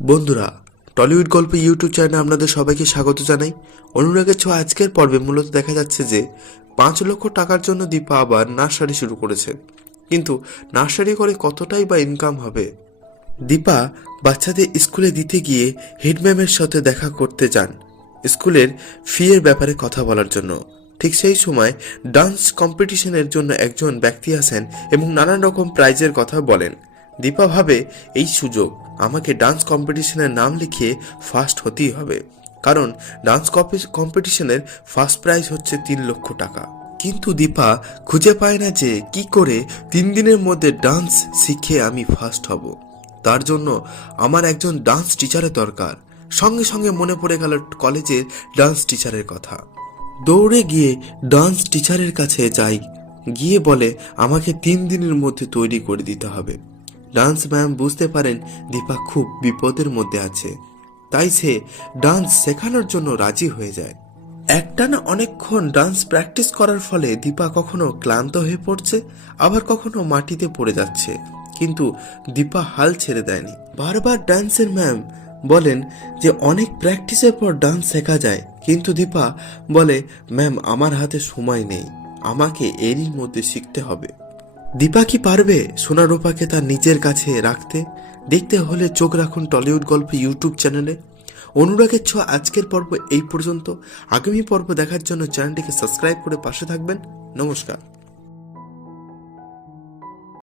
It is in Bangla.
বন্ধুরা, টলিউড গল্প ইউটিউব চ্যানেলে আপনাদের সবাইকে স্বাগত জানাই। অনুরাগের ছোঁয়া আজকের পর্বে মূলত দেখা যাচ্ছে যে 5 লক্ষ টাকার জন্য দীপা আবার নার্সারি শুরু করেছে। কিন্তু নার্সারি করে কতটাই বা ইনকাম হবে? দীপা বাচ্চাদের স্কুলে দিতে গিয়ে হেডম্যামের সাথে দেখা করতে যান স্কুলের ফি এর ব্যাপারে কথা বলার জন্য। ঠিক সেই সময় ডান্স কম্পিটিশনের জন্য একজন ব্যক্তি আসেন এবং নানান রকম প্রাইজের কথা বলেন। দীপা ভাবে, এই সুযোগ, আমাকে ডান্স কম্পিটিশনের নাম লিখিয়ে ফার্স্ট হতেই হবে, কারণ ডান্স কম্পিটিশনের ফার্স্ট প্রাইজ হচ্ছে 3 লক্ষ টাকা। কিন্তু দীপা খুঁজে পায় না যে কি করে 3 দিনের মধ্যে ডান্স শিখে আমি ফার্স্ট হব। তার জন্য আমার একজন ডান্স টিচারের দরকার। সঙ্গে সঙ্গে মনে পড়ে গেল কলেজের ডান্স টিচারের কথা। দৌড়ে গিয়ে ডান্স টিচারের কাছে যাই, গিয়ে বলে আমাকে 3 দিনের মধ্যে তৈরি করে দিতে হবে। ডান্স ম্যাম বুঝতে পারেন দীপা খুব বিপদের মধ্যে আছে, তাই সে ডান্স শেখানোর জন্য রাজি হয়ে যায়। একটানা অনেকক্ষণ ডান্স প্র্যাকটিস করার ফলে দীপা কখনো ক্লান্ত হয়ে পড়ছে, আবার কখনো মাটিতে পড়ে যাচ্ছে, কিন্তু দীপা হাল ছেড়ে দেয়নি। বারবার ডান্সের ম্যাম বলেন যে অনেক প্র্যাকটিসের পর ডান্স শেখা যায়, কিন্তু দীপা বলে, ম্যাম আমার হাতে সময় নেই, আমাকে এরই মধ্যে শিখতে হবে। দীপা কি পারবে সোনা রূপাকে তার নিজের কাছে রাখতে? দেখতে হলে চোখ রাখুন টলিউড গল্প ইউটিউব চ্যানেলে। অনুরাগের ছোঁয়া আজকের পর্ব এই পর্যন্ত। আগামী পর্ব দেখার জন্য চ্যানেলটিকে সাবস্ক্রাইব করে পাশে থাকবেন। নমস্কার।